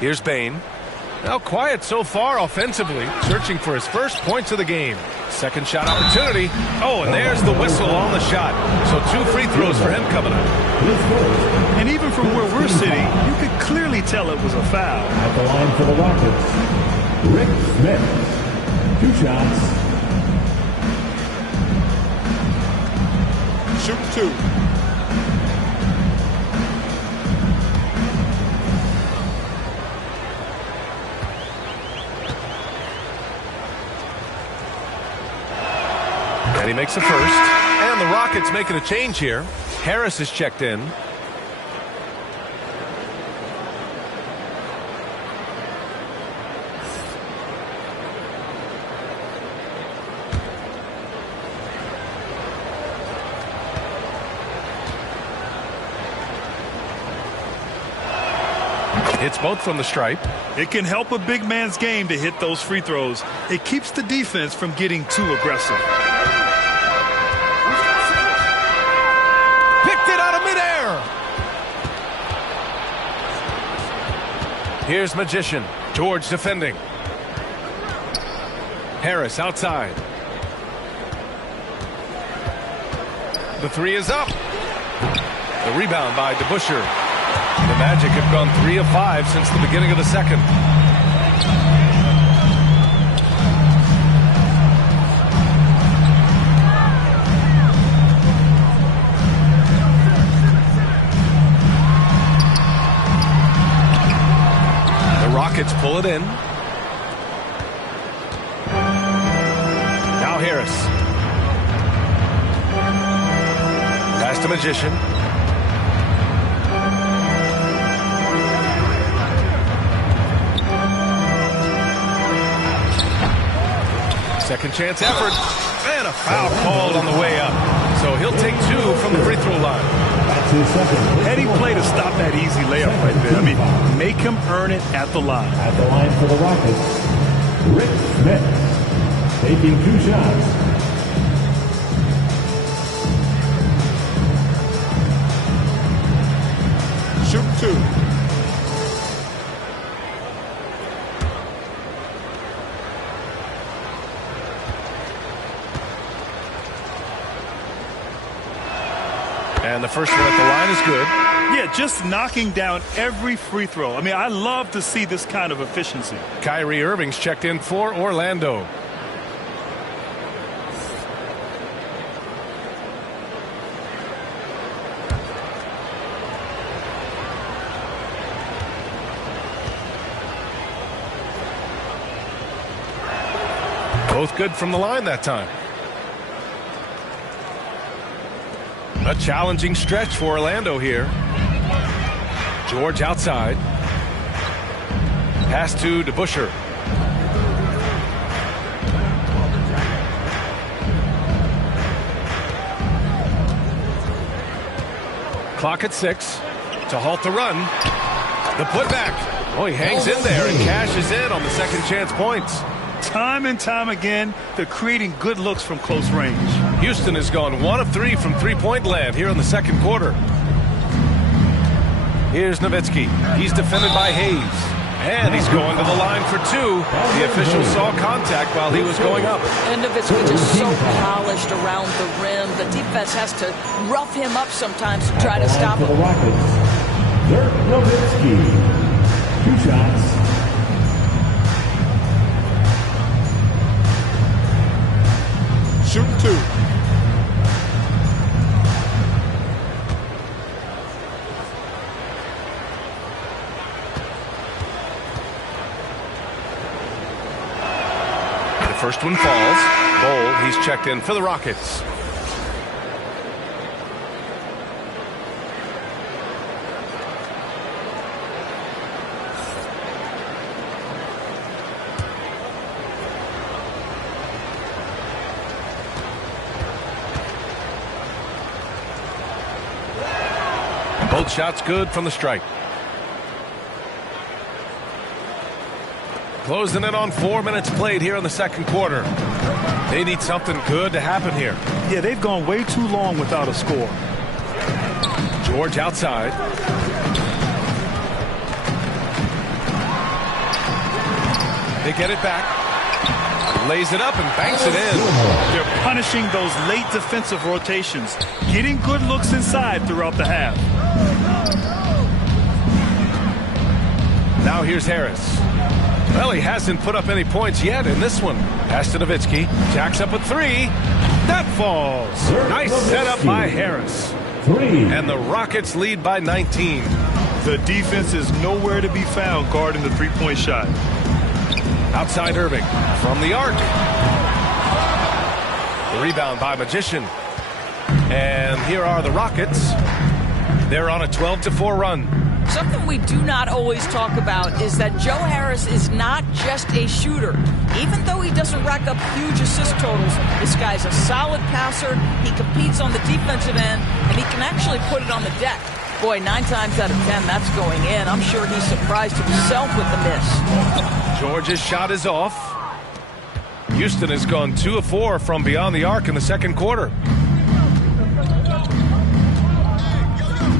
Here's Bain. Now quiet so far offensively, searching for his first points of the game. Second shot opportunity. Oh, and there's the whistle on the shot. So 2 free throws for him coming up. And even from where we're sitting, you could clearly tell it was a foul. At the line for the Rockets, Rick Smith. 2 shots. Shoot 2. And he makes the first. And the Rockets making a change here. Harris is checked in. Hits both from the stripe. It can help a big man's game to hit those free throws. It keeps the defense from getting too aggressive. Picked it out of midair. Here's Magician. George defending. Harris outside. The 3 is up. The rebound by DeBusschere. The Magic have gone 3 of 5 since the beginning of the second. The Rockets pull it in. Now Harris. Pass to Magician. Second chance effort, and a foul called on the way up. So he'll take 2 from the free throw line. Heady play to stop that easy layup right there. I mean, make him earn it at the line. At the line for the Rockets, Rick Smith. Taking 2 shots. Shoot 2. And the first one at the line is good. Yeah, just knocking down every free throw. I mean, I love to see this kind of efficiency. Kyrie Irving's checked in for Orlando. Both good from the line that time. A challenging stretch for Orlando here. George outside. Pass to DeBusschere. Clock at 6 to halt the run. The putback. Oh, he hangs in there and cashes in on the second chance points. Time and time again, they're creating good looks from close range. Houston has gone 1 of 3 from three-point land here in the second quarter. Here's Nowitzki. He's defended by Hayes. And he's going to the line for 2. The official saw contact while he was going up. And Nowitzki just so polished around the rim. The defense has to rough him up sometimes to try to stop him. Dirk Nowitzki. 2 shots. Shoot 2. The first one falls. Bol, he's checked in for the Rockets. Both shots good from the stripe. Closing in on 4 minutes played here in the second quarter. They need something good to happen here. Yeah, they've gone way too long without a score. George outside. They get it back. Lays it up and banks it in. They're punishing those late defensive rotations, getting good looks inside throughout the half. Now here's Harris. Well, he hasn't put up any points yet in this one. Pass to Nowitzki. Jacks up a three. That falls. Nice setup by Harris. And the Rockets lead by 19. The defense is nowhere to be found guarding the three-point shot. Outside Irving from the arc. The rebound by Magician. And here are the Rockets. They're on a 12-4 run. Something we do not always talk about is that Joe Harris is not just a shooter. Even though he doesn't rack up huge assist totals, this guy's a solid passer. He competes on the defensive end, and he can actually put it on the deck. Boy, 9 times out of 10, that's going in. I'm sure he's surprised himself with the miss. George's shot is off. Houston has gone 2 of 4 from beyond the arc in the second quarter.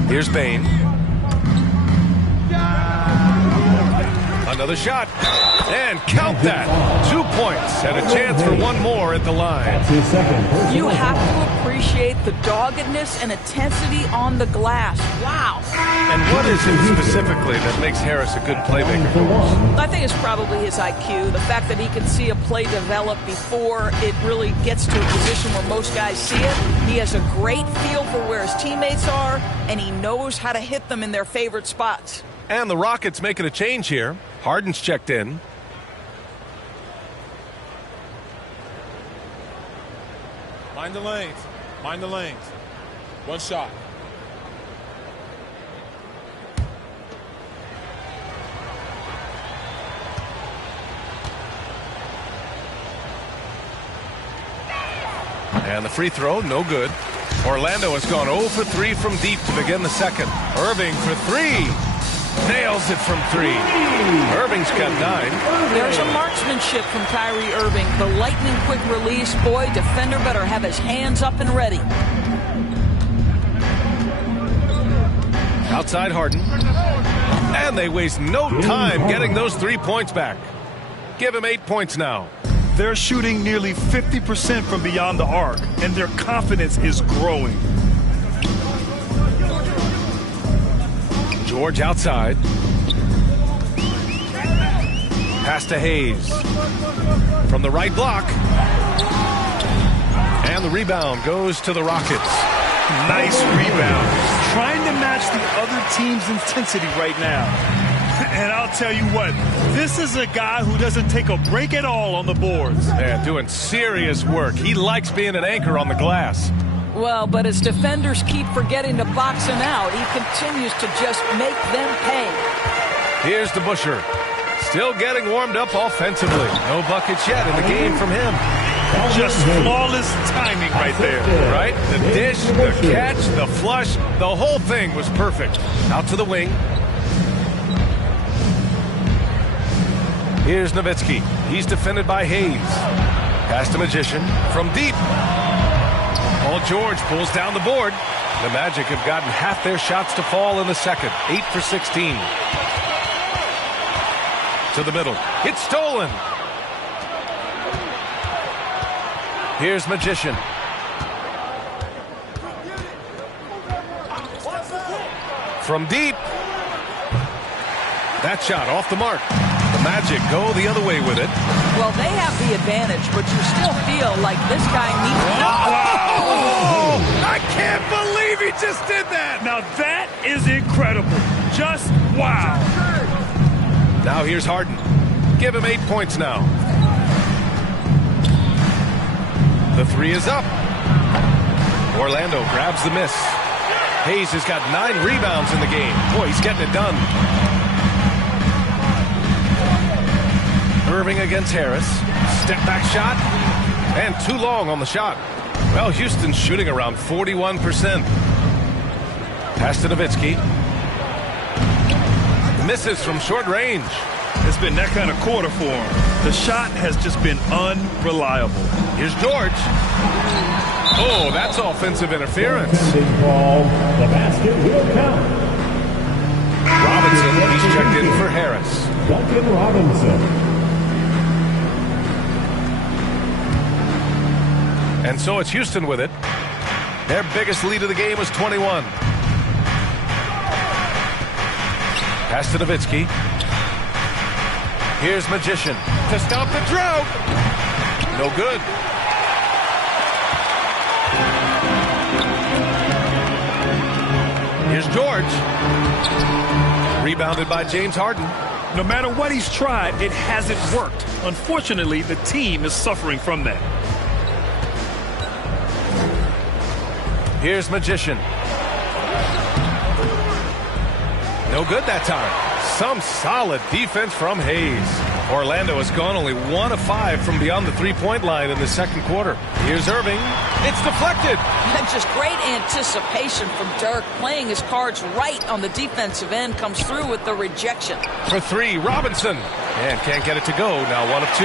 Here's Bain. Another shot. And count that. 2 points and a chance for one more at the line. You have to appreciate the doggedness and intensity on the glass. Wow. And what is it specifically that makes Harris a good playmaker? I think it's probably his IQ. The fact that he can see a play develop before it really gets to a position where most guys see it. He has a great feel for where his teammates are, and he knows how to hit them in their favorite spots. And the Rockets making a change here. Harden's checked in. Mind the lanes. Mind the lanes. One shot. And the free throw, no good. Orlando has gone 0 for 3 from deep to begin the second. Irving for 3. Nails it from 3. Irving's got 9. There's a marksmanship from Kyrie Irving. The lightning quick release. Boy, defender better have his hands up and ready. Outside Harden. And they waste no time getting those 3 points back. Give him 8 points now. They're shooting nearly 50% from beyond the arc, and their confidence is growing. George outside. Pass to Hayes. From the right block. And the rebound goes to the Rockets. Nice rebound. Trying to match the other team's intensity right now. And I'll tell you what, this is a guy who doesn't take a break at all on the boards. Yeah, doing serious work. He likes being an anchor on the glass. Well, but as defenders keep forgetting to box him out, he continues to just make them pay. Here's the Busher. Still getting warmed up offensively. No buckets yet in the game from him. Just flawless timing right there. Right? The dish, the catch, the flush, the whole thing was perfect. Out to the wing. Here's Nowitzki. He's defended by Hayes. Pass to Magician from deep. Paul George pulls down the board. The Magic have gotten half their shots to fall in the second. 8 for 16. To the middle. It's stolen. Here's Magician. From deep. That shot off the mark. The Magic go the other way with it. Well, they have the advantage, but you still feel like this guy needs to... Oh, I can't believe he just did that. Now that is incredible. Just wow. Now here's Harden. Give him 8 points now. The 3 is up. Orlando grabs the miss. Hayes has got 9 rebounds in the game. Boy, he's getting it done. Irving against Harris. Step back shot. And too long on the shot. Well, Houston's shooting around 41%. Pass to Nowitzki. Misses from short range. It's been that kind of quarter for him. The shot has just been unreliable. Here's George. Oh, that's offensive interference. Ball. The basket will count. Robinson, he's checked in for Harris. Duncan Robinson. And so it's Houston with it. Their biggest lead of the game was 21. Pass to Nowitzki. Here's Magician to stop the drought. No good. Here's George. Rebounded by James Harden. No matter what he's tried, it hasn't worked. Unfortunately, the team is suffering from that. Here's Magician. No good that time. Some solid defense from Hayes. Orlando has gone only 1 of 5 from beyond the three-point line in the second quarter. Here's Irving. It's deflected. And just great anticipation from Dirk, playing his cards right on the defensive end, comes through with the rejection. For 3, Robinson. And can't get it to go. Now 1 of 2.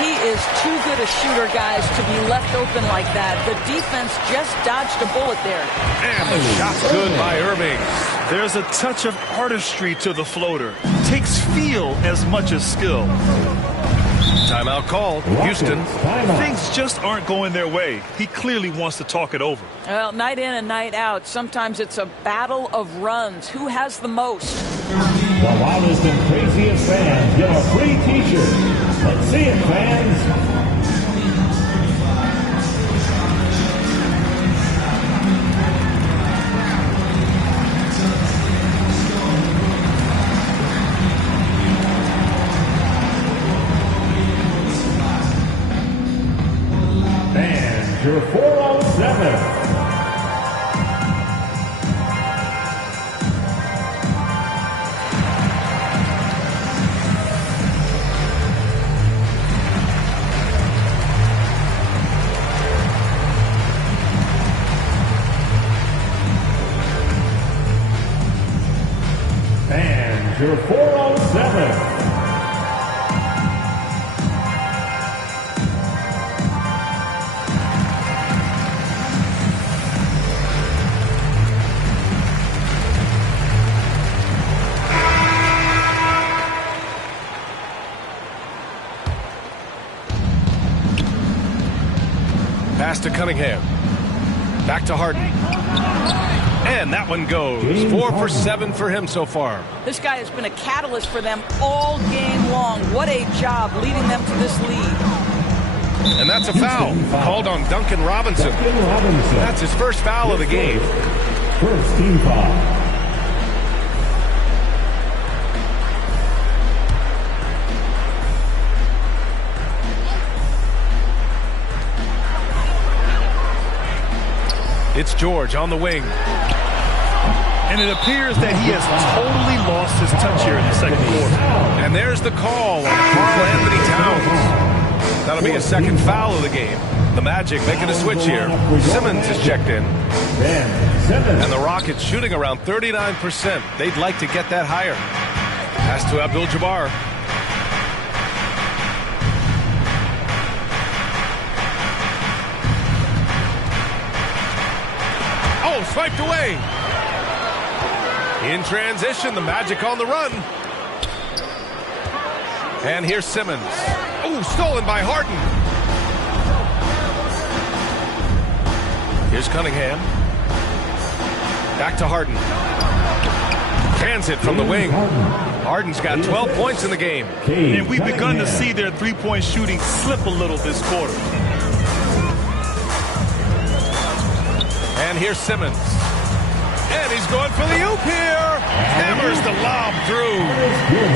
He is too good a shooter, guys, to be left open like that. The defense just dodged a bullet there. And the shot's good by Irving. There's a touch of artistry to the floater. Takes feel as much as skill. Timeout called. Houston. Things just aren't going their way. He clearly wants to talk it over. Well, night in and night out, sometimes it's a battle of runs. Who has the most? The wildest and craziest fans get a free t-shirt. Let's see it, fans. Your 407. And your 407. Pass to Cunningham. Back to Harden. And that one goes. 4 for 7 for him so far. This guy has been a catalyst for them all game long. What a job leading them to this lead. And that's a foul called on Duncan Robinson. That's his first foul of the game. First team foul. It's George on the wing. And it appears that he has totally lost his touch here in the second quarter. And there's the call on Karl-Anthony Towns. That'll be a second foul of the game. The Magic making a switch here. Simmons is checked in. And the Rockets shooting around 39%. They'd like to get that higher. Pass to Abdul-Jabbar. Oh, swiped away. In transition, the Magic on the run. And here's Simmons. Oh, stolen by Harden. Here's Cunningham. Back to Harden. Cans it from the wing. Harden's got 12 points in the game. And we've begun to see their three-point shooting slip a little this quarter. And here's Simmons. And he's going for the oop here. Hammers the lob through.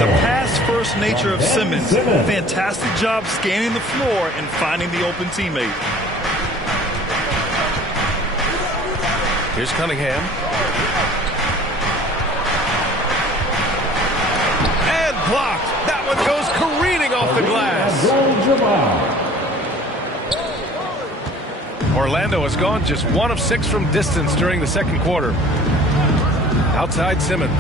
The pass-first nature of Simmons. Fantastic job scanning the floor and finding the open teammate. Here's Cunningham. And blocked. That one goes careening off the glass. Orlando has gone just 1 of 6 from distance during the second quarter. Outside Simmons.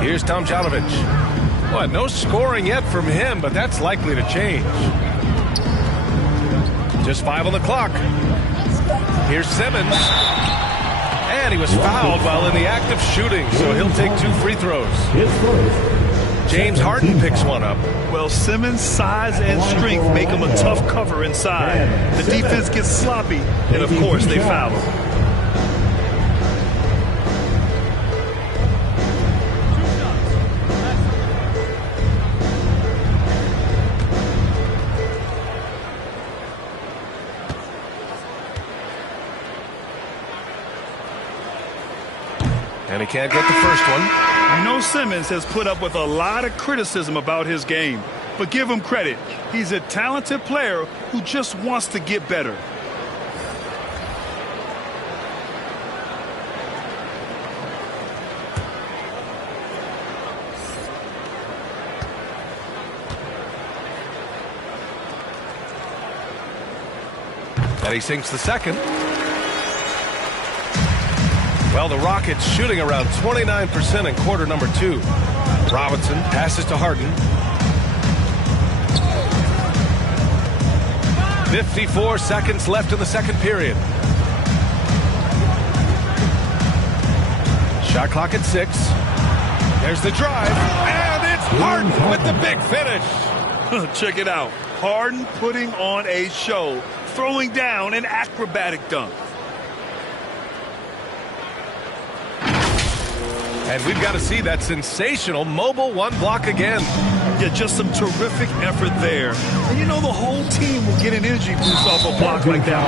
Here's Tomjanovich. Well, no scoring yet from him, but that's likely to change. Just 5 on the clock. Here's Simmons. And he was fouled while in the act of shooting, so he'll take 2 free throws. James Harden picks one up. Well, Simmons' size and strength make him a tough cover inside. The defense gets sloppy, and of course they foul him. And he can't get the first one. You know Simmons has put up with a lot of criticism about his game, but give him credit. He's a talented player who just wants to get better. And he sinks the second. Well, the Rockets shooting around 29% in quarter number 2. Robinson passes to Harden. 54 seconds left in the second period. Shot clock at 6. There's the drive, and it's Harden with the big finish. Check it out. Harden putting on a show, throwing down an acrobatic dunk. And we've got to see that sensational mobile one block again. Yeah, just some terrific effort there. And you know the whole team will get an energy boost off a block like that.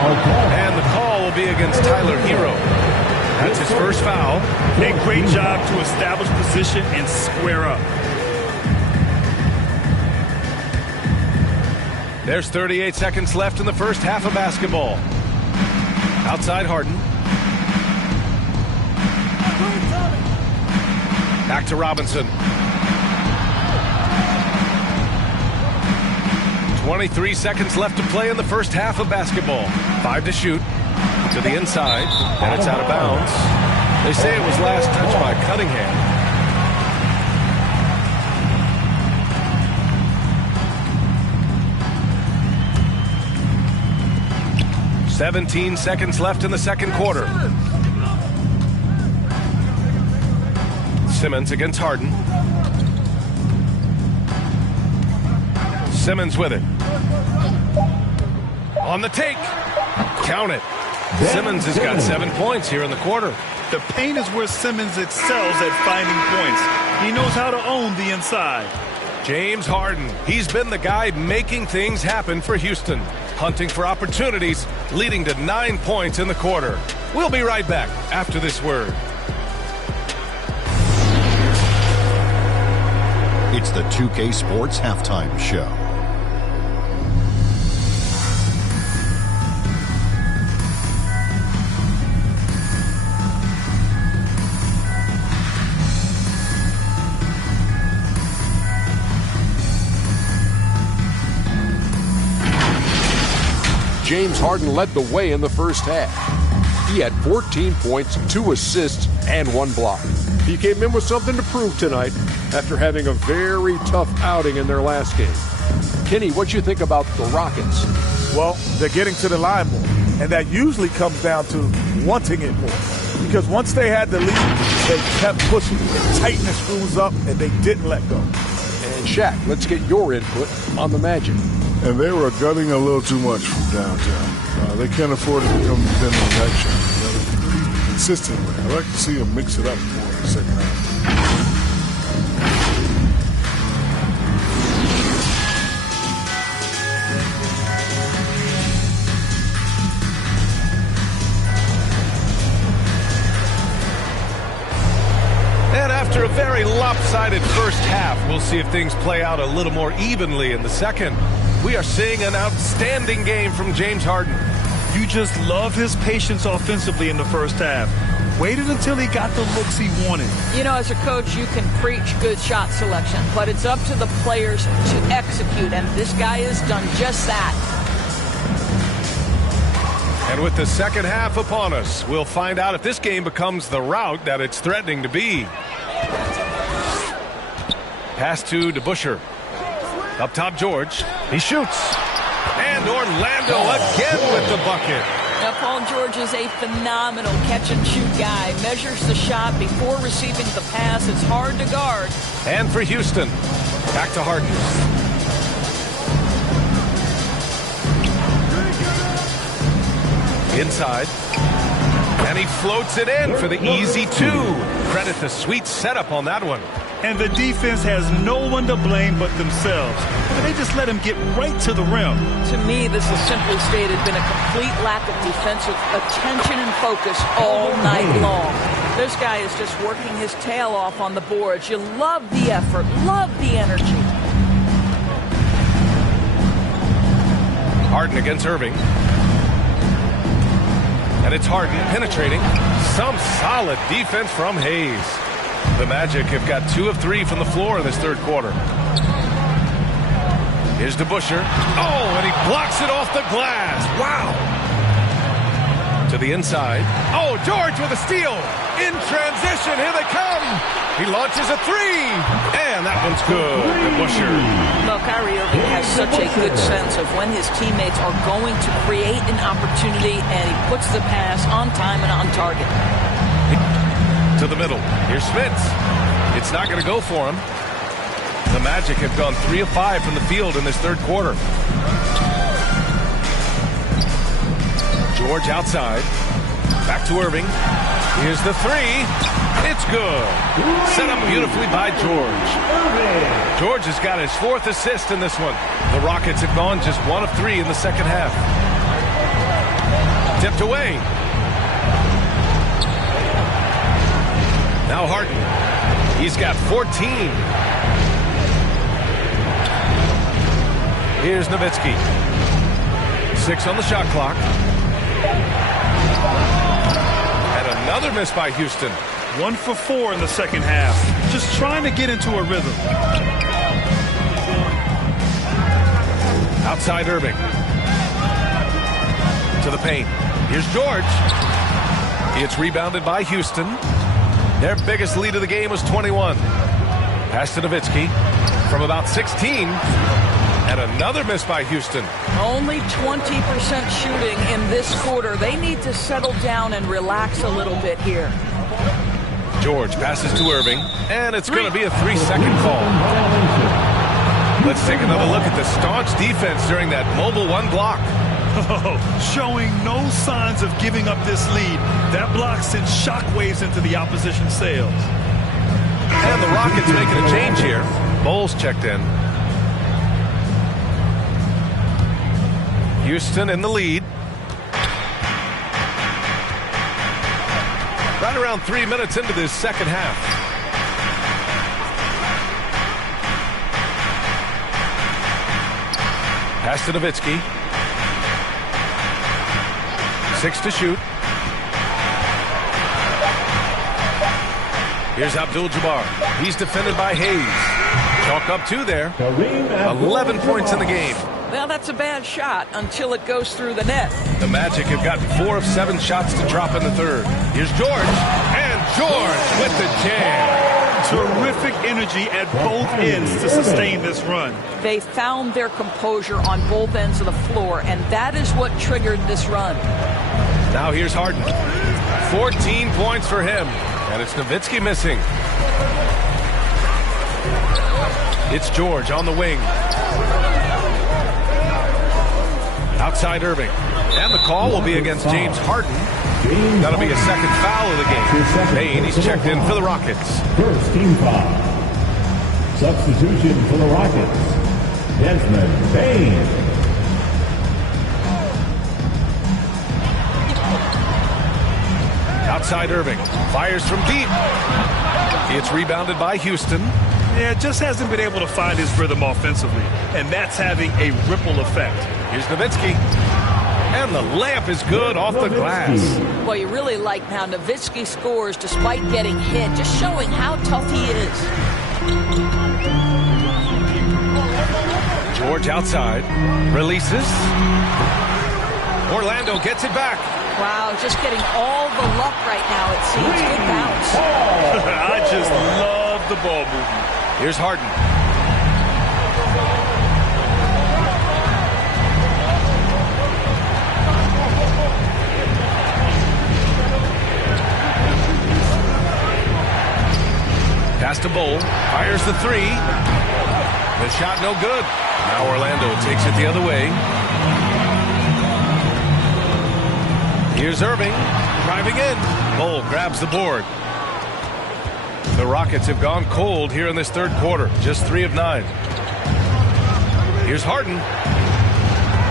And the call will be against Tyler Hero. That's his first foul. A great job to establish position and square up. There's 38 seconds left in the first half of basketball. Outside Harden. Back to Robinson. 23 seconds left to play in the first half of basketball. 5 to shoot. To the inside. And it's out of bounds. They say it was last touched by Cunningham. "17 seconds left in the second quarter. Simmons against Harden. Simmons with it. On the take. Count it. Simmons has got 7 points here in the quarter. The paint is where Simmons excels at finding points. He knows how to own the inside. James Harden. He's been the guy making things happen for Houston. Hunting for opportunities, leading to 9 points in the quarter. We'll be right back after this word. It's the 2K Sports Halftime Show. James Harden led the way in the first half. He had 14 points, 2 assists, and 1 block. He came in with something to prove tonight after having a very tough outing in their last game. Kenny, what you think about the Rockets? Well, they're getting to the line more, and that usually comes down to wanting it more. Because once they had the lead, they kept pushing, tighten the screws up, and they didn't let go. And Shaq, let's get your input on the Magic. And they were gunning a little too much from downtown. They can't afford to become dependent on that shot. Pretty consistently. I'd like to see them mix it up more in the second half. And after a very lopsided first half, we'll see if things play out a little more evenly in the second. We are seeing an outstanding game from James Harden. You just love his patience offensively in the first half. Waited until he got the looks he wanted. You know, as a coach, you can preach good shot selection, but it's up to the players to execute, and this guy has done just that. And with the second half upon us, we'll find out if this game becomes the rout that it's threatening to be. Pass to DeBusschere. Up top, George. He shoots. And Orlando again with the bucket. Now, Paul George is a phenomenal catch-and-shoot guy. Measures the shot before receiving the pass. It's hard to guard. And for Houston, back to Harden. Inside. And he floats it in for the easy two. Credit the sweet setup on that one. And the defense has no one to blame but themselves. They just let him get right to the rim. To me, this has simply stated been a complete lack of defensive attention and focus all night long. This guy is just working his tail off on the boards. You love the effort, love the energy. Harden against Irving. And it's Harden penetrating. Some solid defense from Hayes. The Magic have got 2 of 3 from the floor in this third quarter. Here's DeBusschere. Oh, and he blocks it off the glass. Wow. To the inside. Oh, George with a steal. In transition. Here they come. He launches a 3. And that one's good. DeBusschere. Well, Kyrie Irving has such a good sense of when his teammates are going to create an opportunity, and he puts the pass on time and on target. To the middle. Here's Smits. It's not going to go for him. The Magic have gone 3 of 5 from the field in this third quarter. George outside. Back to Irving. Here's the 3. It's good. Set up beautifully by George. George has got his 4th assist in this one. The Rockets have gone just 1 of 3 in the second half. Tipped away. Now Harden. He's got 14. Here's Nowitzki. 6 on the shot clock. And another miss by Houston. 1 for 4 in the second half. Just trying to get into a rhythm. Outside Irving. To the paint. Here's George. It's rebounded by Houston. Their biggest lead of the game was 21. Pass to Nowitzki from about 16. And another miss by Houston. Only 20% shooting in this quarter. They need to settle down and relax a little bit here. George passes to Irving. And it's going to be a 3-second call. Let's take another look at the staunch defense during that mobile 1 block. Oh, showing no signs of giving up this lead. That block sent shockwaves into the opposition sails. And the Rockets making a change here. Bowles checked in. Houston in the lead. Right around 3 minutes into this second half. Pass to Nowitzki. 6 to shoot. Here's Abdul-Jabbar. He's defended by Hayes. Chalk up 2 there. 11 points in the game. Well, that's a bad shot until it goes through the net. The Magic have gotten 4 of 7 shots to drop in the third. Here's George. And George with the jam. Terrific energy at both ends to sustain this run. They found their composure on both ends of the floor, and that is what triggered this run. Now here's Harden. 14 points for him. And it's Nowitzki missing. It's George on the wing. Outside Irving. And the call will be against James Harden. That'll be a second foul of the game. Payne, he's checked in for the Rockets. First team foul. Substitution for the Rockets. Desmond Payne. Outside Irving. Fires from deep. It's rebounded by Houston. Yeah, just hasn't been able to find his rhythm offensively. And that's having a ripple effect. Here's Nowitzki. And the layup is good off the glass. Well, you really like how Nowitzki scores despite getting hit, just showing how tough he is. George outside. Releases. Orlando gets it back. Wow, just getting all the luck right now, it seems. Good bounce. I just love the ball movement. Here's Harden. Pass to Bowl. Fires the three. The shot no good. Now Orlando takes it the other way. Here's Irving. Driving in. Bowl grabs the board. The Rockets have gone cold here in this third quarter. Just 3 of 9. Here's Harden.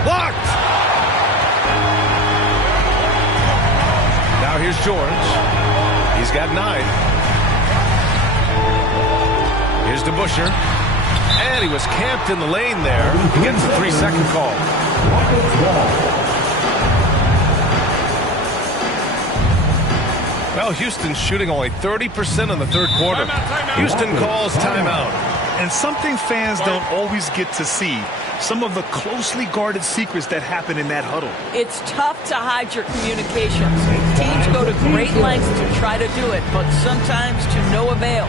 Blocked! Now here's George. He's got 9. Here's DeBuscher. And he was camped in the lane there. He gets a 3-second call. Well, Houston's shooting only 30% in the third quarter. Houston calls timeout. And something fans don't always get to see. Some of the closely guarded secrets that happen in that huddle. It's tough to hide your communications. Teams go to great lengths to try to do it, but sometimes to no avail.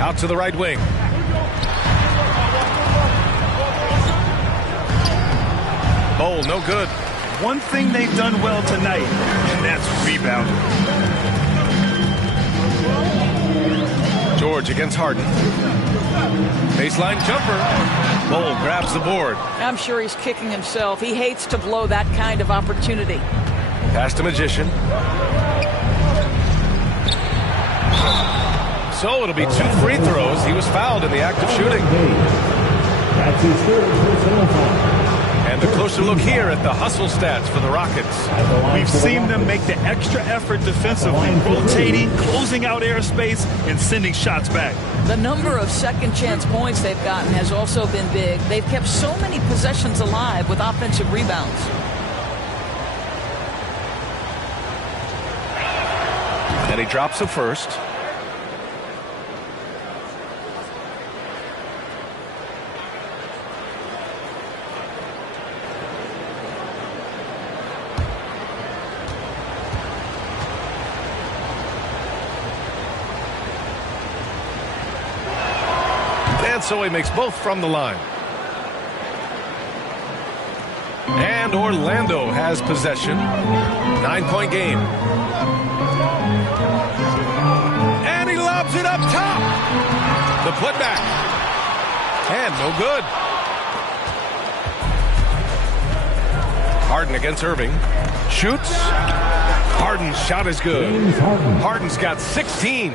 Out to the right wing. Bowl, no good. One thing they've done well tonight, and that's rebounding. George against Harden. Baseline jumper. Bowl grabs the board. I'm sure he's kicking himself. He hates to blow that kind of opportunity. Pass to Magician. So it'll be 2 free throws. He was fouled in the act of shooting. That's his third personal foul. And a closer look here at the hustle stats for the Rockets. We've seen them make the extra effort defensively, rotating, closing out airspace, and sending shots back. The number of second chance points they've gotten has also been big. They've kept so many possessions alive with offensive rebounds. And he drops the first. So he makes both from the line. And Orlando has possession. 9-point game. And he lobs it up top. The putback. And no good. Harden against Irving. Shoots. Harden's shot is good. Harden's got 16.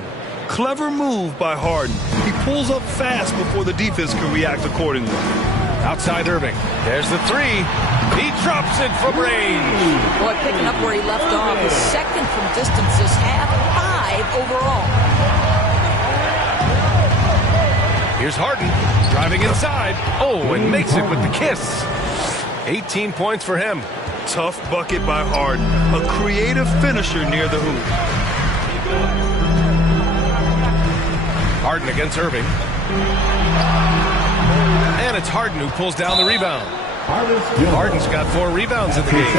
Clever move by Harden. He pulls up fast before the defense can react accordingly. Outside Irving. There's the three. He drops it from range. Boy, picking up where he left off. His second from distance this half, 5 overall. Here's Harden driving inside. Oh, and makes it with the kiss. 18 points for him. Tough bucket by Harden. A creative finisher near the hoop. Harden against Irving. And it's Harden who pulls down the rebound. Harden's got 4 rebounds in the game.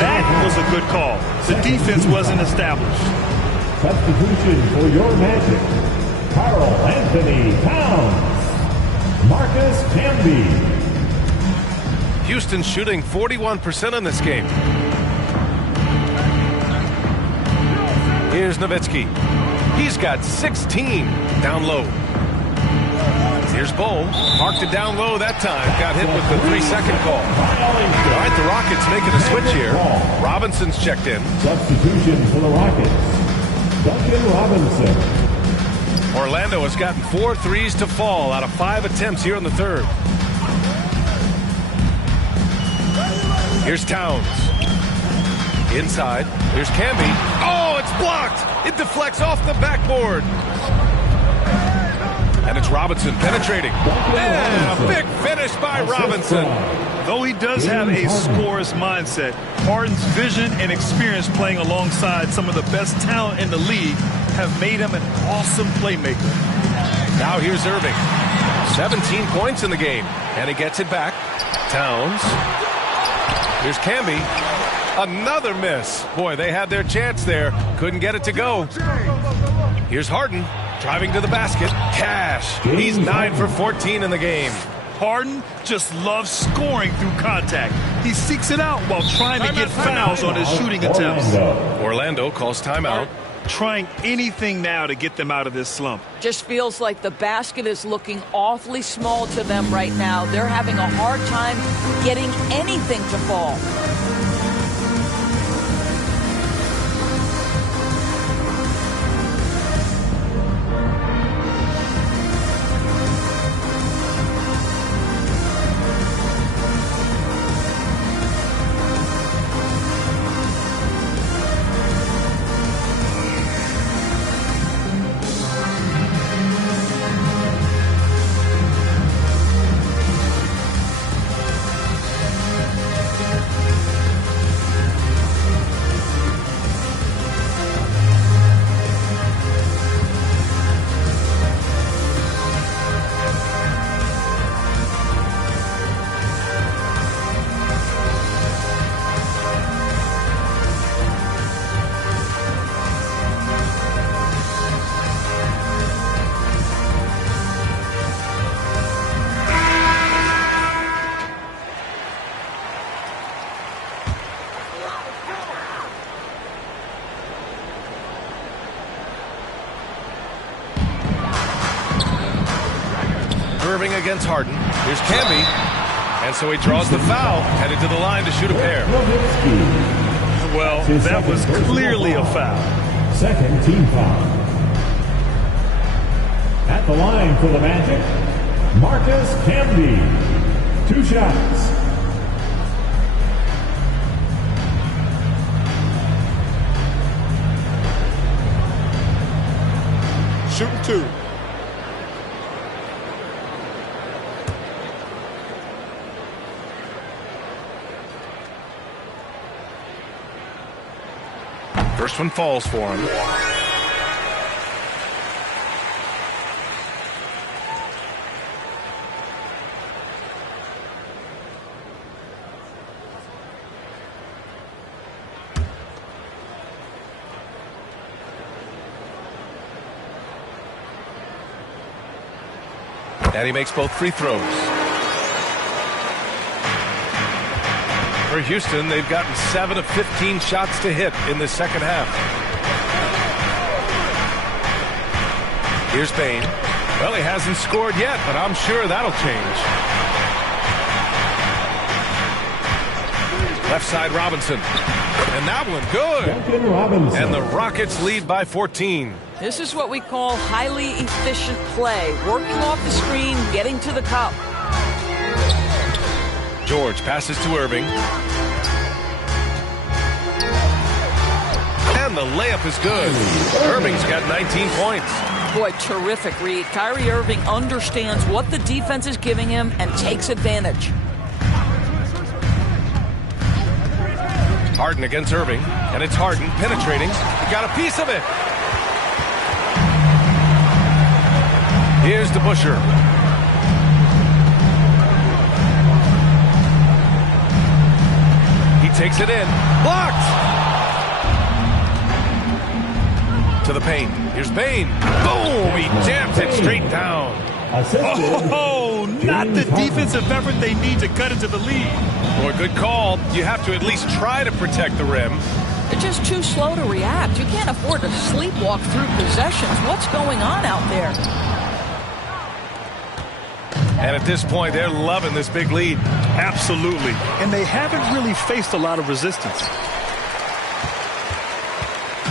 That was a good call. The defense wasn't established. Substitution for your Magic. Karl Anthony Towns. Marcus Camby. Houston's shooting 41% in this game. Here's Nowitzki. He's got 16 down low. Here's Bull. Marked it down low that time. Got hit with the 3-second call. All right, the Rockets making a switch here. Robinson's checked in. Substitution for the Rockets. Duncan Robinson. Orlando has gotten 4 threes to fall out of 5 attempts here in the third. Here's Towns. Inside. Here's Camby. Oh, it's blocked. It deflects off the backboard. And it's Robinson penetrating. And a big finish by Robinson. Though he does have a scorer's mindset, Harden's vision and experience playing alongside some of the best talent in the league have made him an awesome playmaker. Now here's Irving. 17 points in the game. And he gets it back. Towns. Here's Camby. Another miss. Boy, they had their chance there. Couldn't get it to go. Here's Harden. Driving to the basket. Cash. He's 9 for 14 in the game. Harden just loves scoring through contact. He seeks it out while trying to get fouls on his shooting attempts. Orlando calls timeout. Trying anything now to get them out of this slump. Just feels like the basket is looking awfully small to them right now. They're having a hard time getting anything to fall. Irving against Harden. Here's Camby. And so he draws the foul, headed to the line to shoot a pair. Well, that was clearly a foul. Second team foul. At the line for the Magic, Marcus Camby. 2 shots. Shooting 2. First one falls for him. And he makes both free throws. For Houston, they've gotten 7 of 15 shots to hit in the second half. Here's Bane. Well, he hasn't scored yet, but I'm sure that'll change. Left side, Robinson. And that one, good. And the Rockets lead by 14. This is what we call highly efficient play. Working off the screen, getting to the cup. George passes to Irving. And the layup is good. Irving's got 19 points. Boy, terrific read. Kyrie Irving understands what the defense is giving him and takes advantage. Harden against Irving. And it's Harden penetrating. He got a piece of it. Here's DeBusschere. He takes it in. Blocked! To the paint. Here's Bane. Boom! He jams it straight down. Oh, not the defensive effort they need to cut into the lead. Boy, good call. You have to at least try to protect the rim. They're just too slow to react. You can't afford to sleepwalk through possessions. What's going on out there? And at this point, they're loving this big lead. Absolutely. And they haven't really faced a lot of resistance.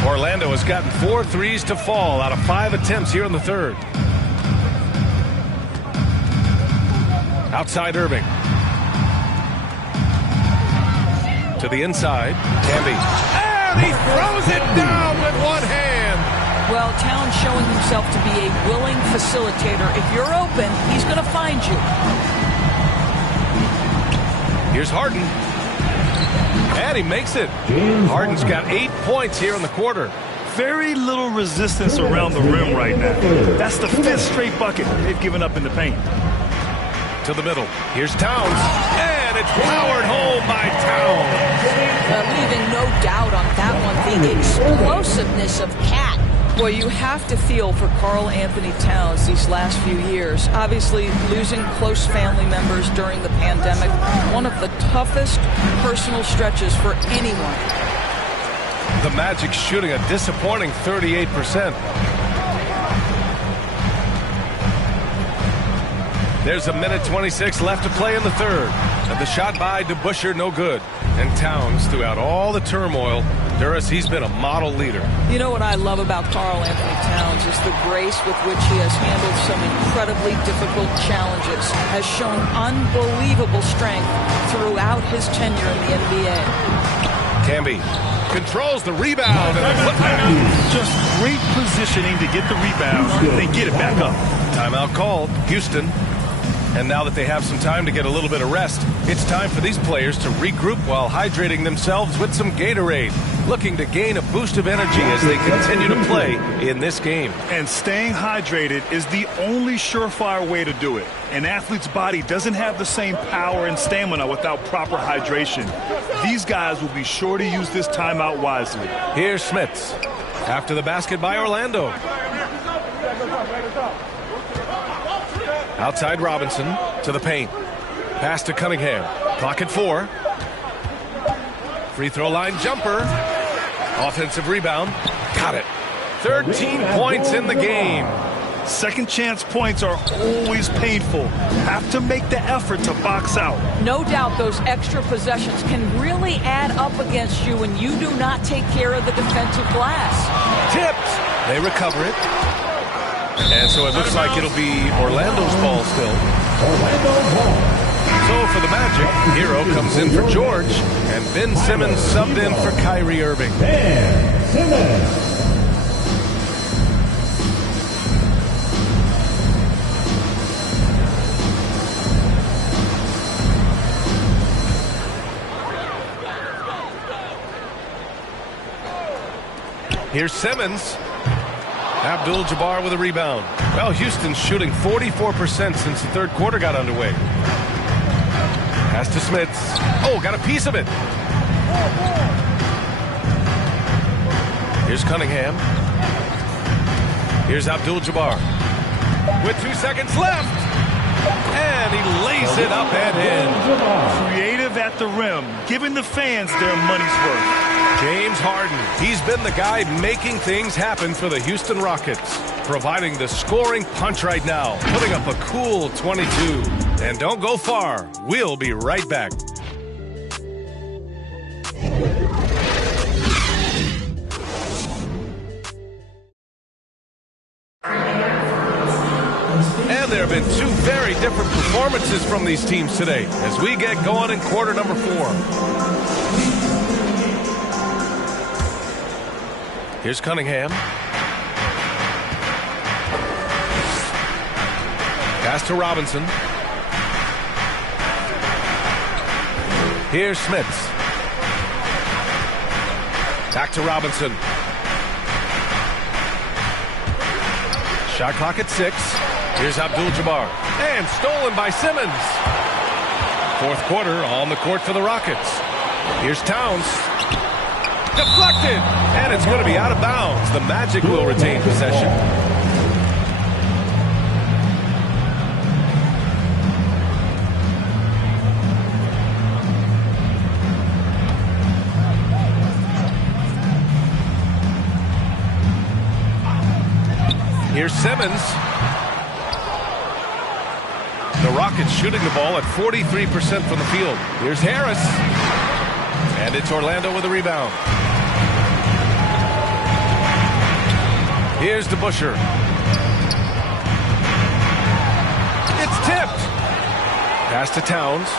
Orlando has gotten 4 threes to fall out of 5 attempts here in the third. Outside Irving. To the inside. Camby. And he throws it down with one hand. Well, Towns showing himself to be a willing facilitator. If you're open, he's going to find you. Here's Harden. And he makes it. Harden's got 8 points here in the quarter. Very little resistance around the rim right now. That's the 5th straight bucket they've given up in the paint. To the middle. Here's Towns. And it's powered home by Towns. Leaving no doubt on that one. The explosiveness of Cat. Boy, you have to feel for Karl Anthony Towns these last few years. Obviously, losing close family members during the pandemic, one of the toughest personal stretches for anyone. The Magic shooting a disappointing 38%. There's a minute 26 left to play in the third. And the shot by DeBusschere, no good. And Towns, throughout all the turmoil, Duras, he's been a model leader. You know what I love about Karl Anthony Towns is the grace with which he has handled some incredibly difficult challenges, has shown unbelievable strength throughout his tenure in the NBA. Camby controls the rebound. Just great positioning to get the rebound and get it back up. Timeout called. Houston. And now that they have some time to get a little bit of rest, it's time for these players to regroup while hydrating themselves with some Gatorade, looking to gain a boost of energy as they continue to play in this game. And staying hydrated is the only surefire way to do it. An athlete's body doesn't have the same power and stamina without proper hydration. These guys will be sure to use this timeout wisely. Here's Smits. After the basket by Orlando. Outside Robinson to the paint. Pass to Cunningham. Clock at 4. Free throw line jumper. Offensive rebound. Got it. 13 points in the game. Second chance points are always painful. Have to make the effort to box out. No doubt those extra possessions can really add up against you when you do not take care of the defensive glass. Tipped. They recover it. And so it looks like it'll be Orlando's ball still. So for the Magic, Hero comes in for George, and Ben Simmons subbed in for Kyrie Irving. Ben Simmons. Here's Simmons. Abdul-Jabbar with a rebound. Well, Houston's shooting 44% since the third quarter got underway. Pass to Smits. Oh, got a piece of it. Here's Cunningham. Here's Abdul-Jabbar. With 2 seconds left. And he lays it up and in. Creative at the rim, giving the fans their money's worth. James Harden, he's been the guy making things happen for the Houston Rockets, providing the scoring punch right now, putting up a cool 22. And don't go far. We'll be right back. And there have been 2 very different performances from these teams today as we get going in quarter number 4. Here's Cunningham. Pass to Robinson. Here's Smits. Back to Robinson. Shot clock at 6. Here's Abdul-Jabbar. And stolen by Simmons. Fourth quarter on the court for the Rockets. Here's Towns. Deflected, and it's going to be out of bounds. The Magic will retain possession. Here's Simmons. The Rockets shooting the ball at 43% from the field. Here's Harris. And it's Orlando with a rebound. Here's DeBusschere. It's tipped. Pass to Towns.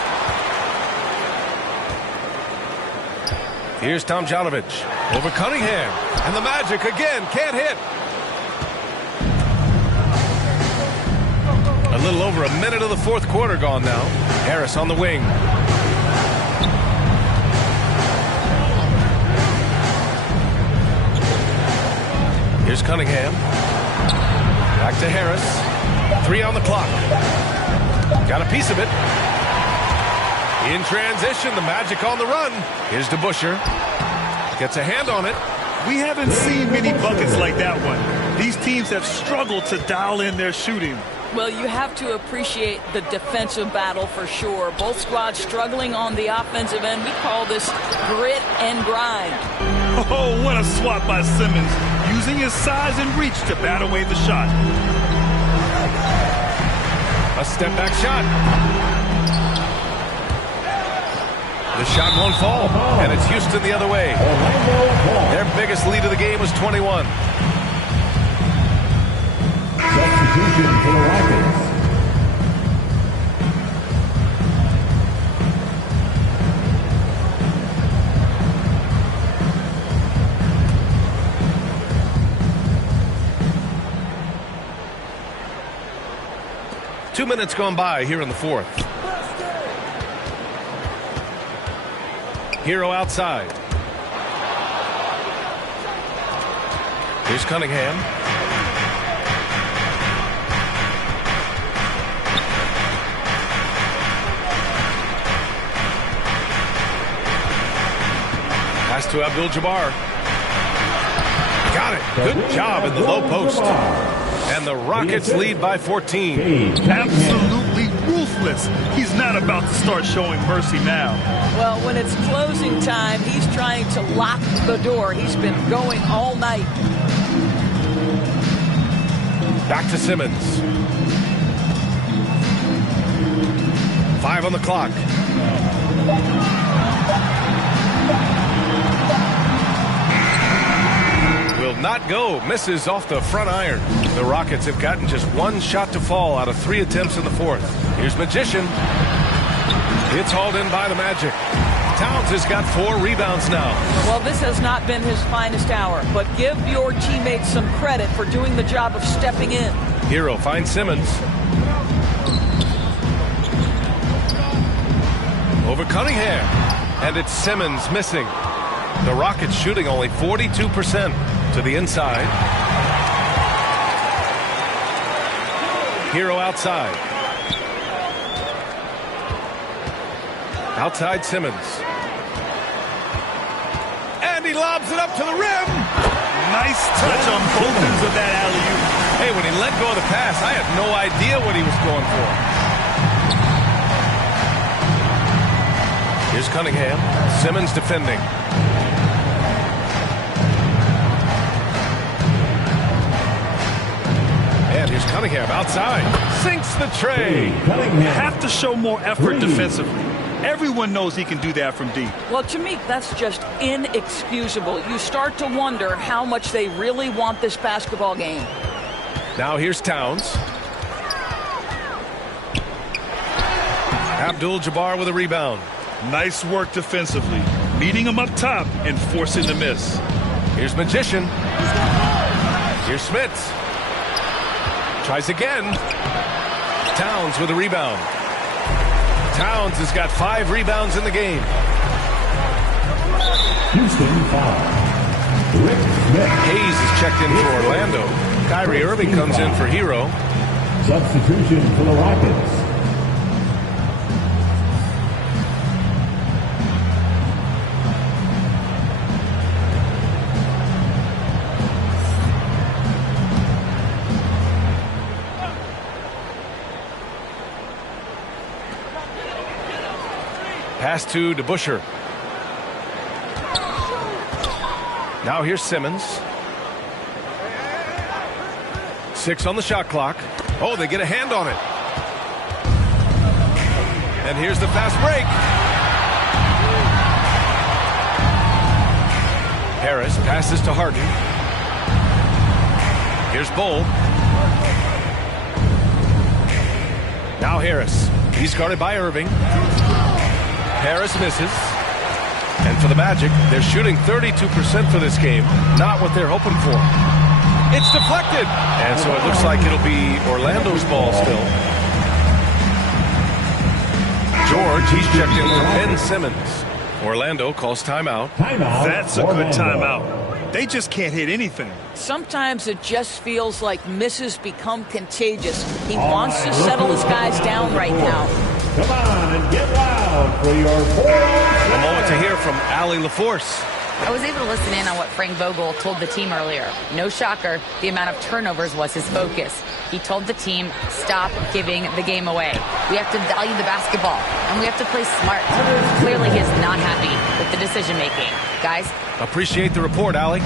Here's Tomjanovich over Cunningham. And the Magic again can't hit. A little over a minute of the fourth quarter gone now. Harris on the wing. Here's Cunningham. Back to Harris. 3 on the clock. Got a piece of it. In transition, the Magic on the run. Here's DeBusschere. Gets a hand on it. We haven't seen many buckets like that one. These teams have struggled to dial in their shooting. Well, you have to appreciate the defensive battle for sure. Both squads struggling on the offensive end. We call this grit and grind. Oh, what a swat by Simmons, using his size and reach to bat away the shot. A step back shot. The shot won't fall, and it's Houston the other way. Their biggest lead of the game was 21. Substitution for the Rockets. Two minutes gone by here in the fourth. Hero outside. Here's Cunningham. Pass to Abdul-Jabbar. Got it. Good job in the low post. And the Rockets lead by 14. Absolutely ruthless. He's not about to start showing mercy now. Well, when it's closing time, he's trying to lock the door. He's been going all night. Back to Simmons. 5 on the clock. Will not go. Misses off the front iron. The Rockets have gotten just one shot to fall out of 3 attempts in the fourth. Here's Magician. It's hauled in by the Magic. Towns has got 4 rebounds now. Well, this has not been his finest hour, but give your teammates some credit for doing the job of stepping in. Hero finds Simmons. Over Cunningham. And it's Simmons missing. The Rockets shooting only 42% to the inside. Hero outside. Outside Simmons. And he lobs it up to the rim. Nice touch on both ends of that alley-oop. Hey, when he let go of the pass, I had no idea what he was going for. Here's Cunningham. Simmons defending. And here's Cunningham outside. Sinks the tray. Have to show more effort defensively. Everyone knows he can do that from deep. Well, to me, that's just inexcusable. You start to wonder how much they really want this basketball game. Now here's Towns. Abdul-Jabbar with a rebound. Nice work defensively. Meeting him up top and forcing the miss. Here's Magician. Here's Smits. Tries again. Towns with a rebound. Towns has got 5 rebounds in the game. Houston foul. Rick Smith. Hayes is checked in for Orlando. Kyrie Irving comes in for Hero. Substitution for the Rockets. Pass to DeBusschere. Now here's Simmons. 6 on the shot clock. Oh, they get a hand on it. And here's the fast break. Harris passes to Harden. Here's Bull. Now Harris. He's guarded by Irving. Harris misses. And for the Magic, they're shooting 32% for this game. Not what they're hoping for. It's deflected. And so it looks like it'll be Orlando's ball still. George, he's checked in for Ben Simmons. Orlando calls timeout. That's a good timeout. They just can't hit anything. Sometimes it just feels like misses become contagious. He wants to settle his guys down right now. Come on and get loud for your 4-on-7. A moment to hear from Allie LaForce. I was able to listen in on what Frank Vogel told the team earlier. No shocker, the amount of turnovers was his focus. He told the team, stop giving the game away. We have to value the basketball, and we have to play smart. Clearly, he is not happy with the decision-making. Guys? Appreciate the report, Allie.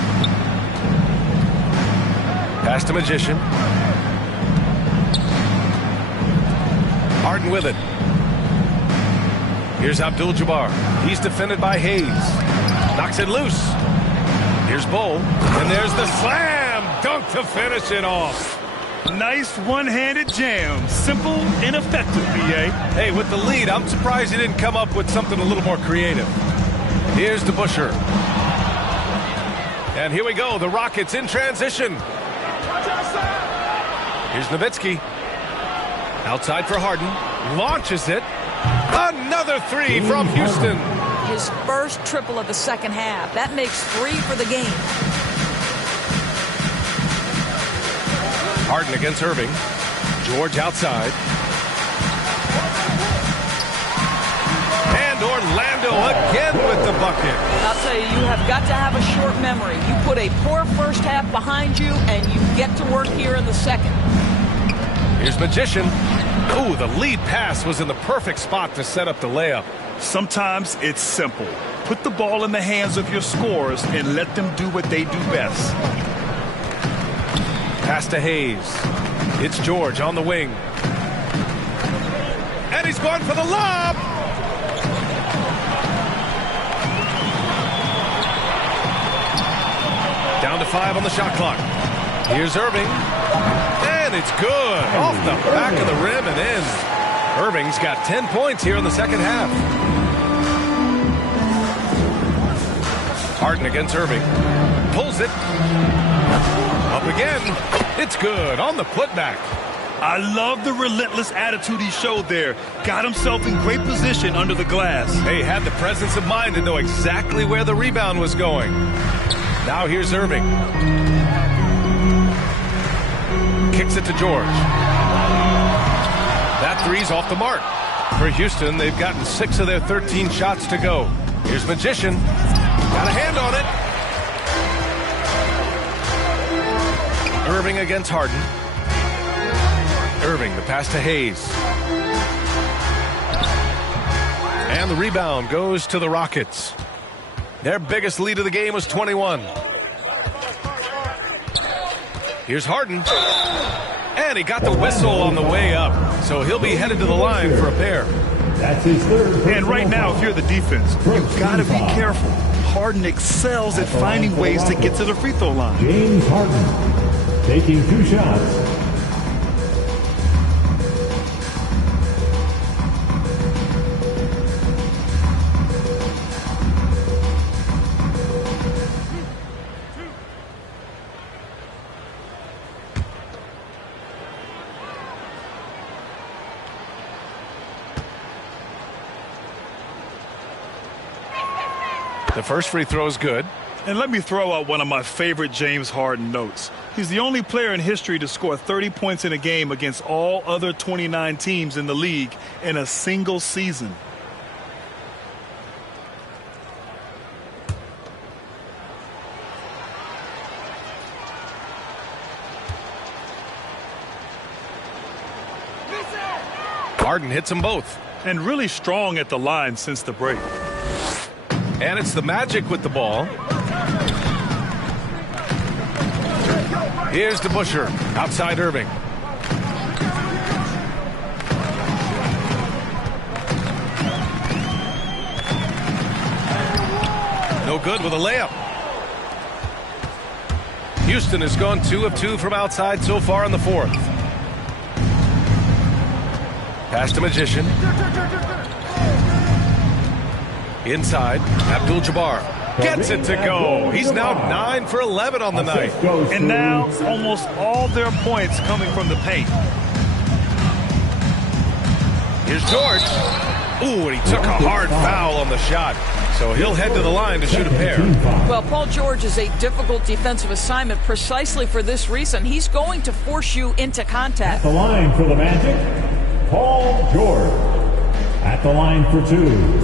Pass to Magician. Harden with it. Here's Abdul-Jabbar. He's defended by Hayes. Knocks it loose. Here's Bull. And there's the slam dunk to finish it off. Nice one-handed jam. Simple and effective, B.A. Hey, with the lead, I'm surprised he didn't come up with something a little more creative. Here's DeBusschere. And here we go. The Rockets in transition. Here's Nowitzki. Outside for Harden. Launches it. Another three from Houston. His first triple of the second half. That makes 3 for the game. Harden against Irving. George outside. And Orlando again with the bucket. I'll tell you, you have got to have a short memory. You put a poor first half behind you, and you get to work here in the second. Here's Magician. Ooh, the lead pass was in the perfect spot to set up the layup. Sometimes it's simple. Put the ball in the hands of your scorers and let them do what they do best. Pass to Hayes. It's George on the wing. And he's going for the lob. Down to 5 on the shot clock. Here's Irving. And it's good. Off the back of the rim and in. Irving's got 10 points here in the second half. Harden against Irving. Pulls it. Up again. It's good on the putback. I love the relentless attitude he showed there. Got himself in great position under the glass. Hey, had the presence of mind to know exactly where the rebound was going. Now here's Irving. Kicks it to George. That three's off the mark. For Houston, they've gotten 6 of their 13 shots to go. Here's Magician. Got a hand on it. Irving against Harden. Irving, the pass to Hayes. And the rebound goes to the Rockets. Their biggest lead of the game was 21. Here's Harden. And he got the whistle on the way up. So he'll be headed to the line for a pair. That's his third. And right now, if you're the defense, you've got to be careful. Harden excels at finding ways to get to the free throw line. James Harden taking 2 shots. The first free throw is good. And let me throw out one of my favorite James Harden notes. He's the only player in history to score 30 points in a game against all other 29 teams in the league in a single season. Harden hits them both. And really strong at the line since the break. And it's the Magic with the ball. Here's DeBusschere. Outside Irving. No good with a layup. Houston has gone 2 of 2 from outside so far in the fourth. Pass to Magician. Inside, Abdul-Jabbar gets it to go. He's now 9 for 11 on the night. And now almost all their points coming from the paint. Here's George. Ooh, and he took a hard foul on the shot. So he'll head to the line to shoot a pair. Well, Paul George is a difficult defensive assignment precisely for this reason. He's going to force you into contact. At the line for the Magic, Paul George. At the line for 2.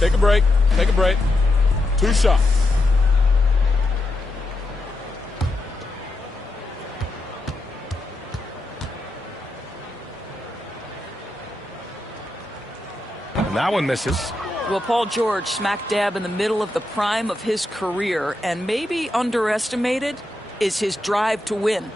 Take a break. Take a break. 2 shots. And that one misses. Well, Paul George, smack dab in the middle of the prime of his career, and maybe underestimated is his drive to win.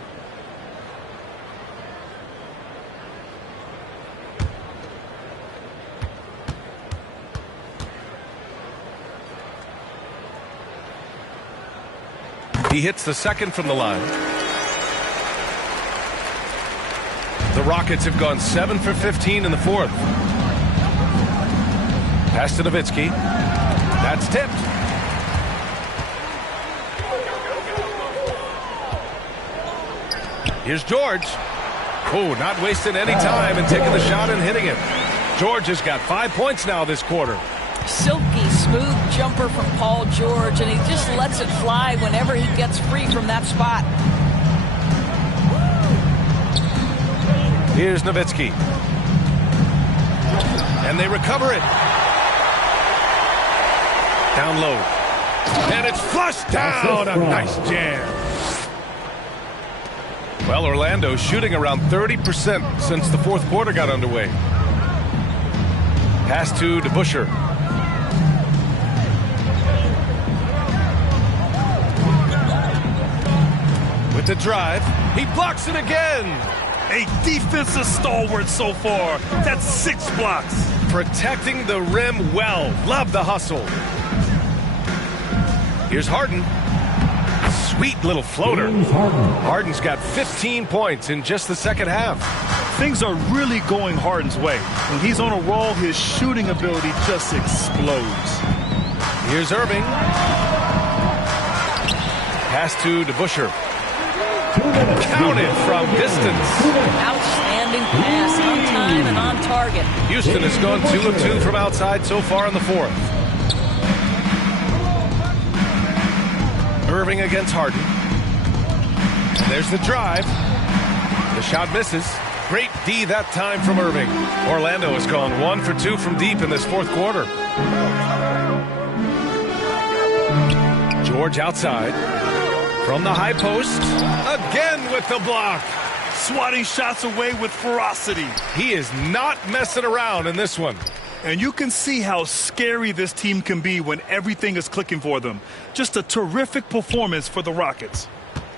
He hits the second from the line. The Rockets have gone 7 for 15 in the fourth. Pass to Nowitzki. That's tipped. Here's George. Oh, not wasting any time and taking the shot and hitting it. George has got 5 points now this quarter. Silky smooth jumper from Paul George, and he just lets it fly whenever he gets free from that spot. Here's Nowitzki. And they recover it. Down low. And it's flushed down. A nice jam. Well, Orlando's shooting around 30% since the fourth quarter got underway. Pass to DeBusschere. With the drive. He blocks it again. A defensive stalwart so far. That's 6 blocks. Protecting the rim well. Love the hustle. Here's Harden. Sweet little floater. Harden's got 15 points in just the second half. Things are really going Harden's way. When he's on a roll, his shooting ability just explodes. Here's Irving. Pass to DeBusschere. Counted from distance. Outstanding pass, on time and on target. Houston has gone 2 of 2 from outside so far in the fourth. Irving against Harden. And there's the drive. The shot misses. Great D that time from Irving. Orlando has gone 1 for 2 from deep in this fourth quarter. George outside. From the high post. Again with the block. Swatting shots away with ferocity. He is not messing around in this one. And you can see how scary this team can be when everything is clicking for them. Just a terrific performance for the Rockets.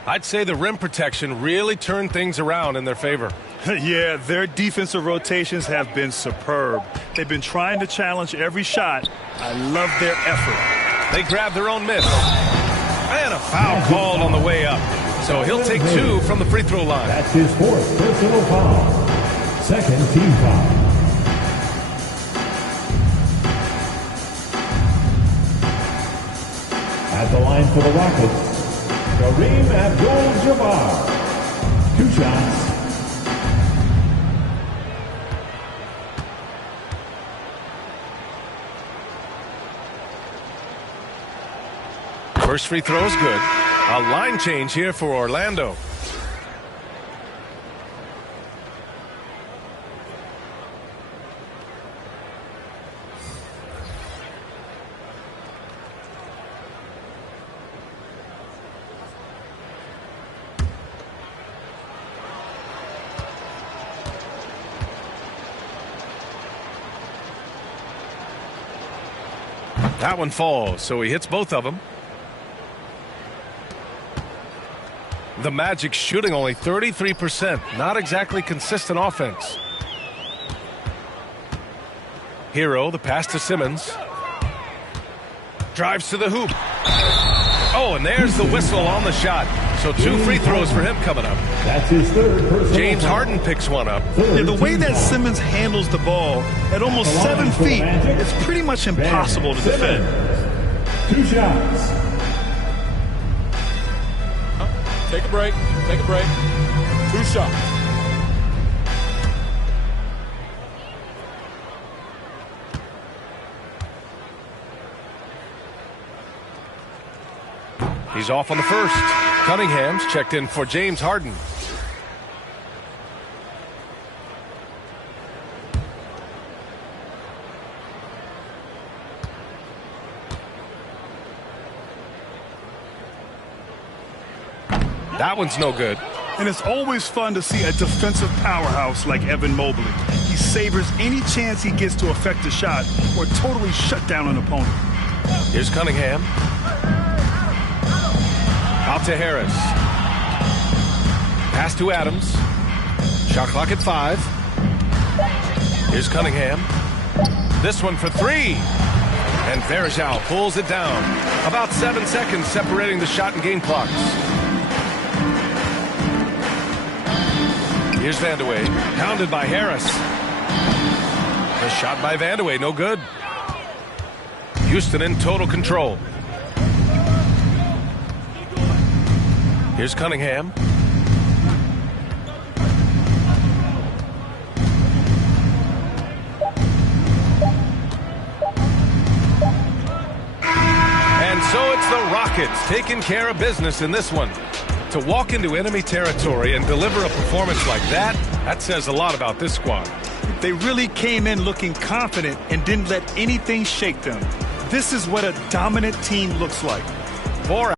I'd say the rim protection really turned things around in their favor. Yeah, their defensive rotations have been superb. They've been trying to challenge every shot. I love their effort. They grabbed their own miss. And a foul called on the way up. So he'll take 2 from the free throw line. That's his 4th personal foul. 2nd team foul. At the line for the Rockets, Kareem Abdul-Jabbar. 2 shots. First free throw is good. A line change here for Orlando. That one falls, so he hits both of them. The Magic shooting only 33%. Not exactly consistent offense. Hero, the pass to Simmons. Drives to the hoop. Oh, and there's the whistle on the shot. So 2 free throws for him coming up. That's his third personal James foul. Harden picks one up. Yeah, the way that Simmons handles the ball at almost 7 feet, it's pretty much impossible to defend. 2 shots. Take a break. Take a break. 2 shots. He's off on the first. Cunningham's checked in for James Harden. That one's no good. And it's always fun to see a defensive powerhouse like Evan Mobley. He savors any chance he gets to affect a shot or totally shut down an opponent. Here's Cunningham. Out to Harris. Pass to Adams. Shot clock at 5. Here's Cunningham. This one for 3. And Verjao pulls it down. About 7 seconds separating the shot and game clocks. Here's Vandeweghe. Pounded by Harris. The shot by Vandeweghe, no good. Houston in total control. Here's Cunningham. And so it's the Rockets taking care of business in this one. To walk into enemy territory and deliver a performance like that, that says a lot about this squad. They really came in looking confident and didn't let anything shake them. This is what a dominant team looks like. 4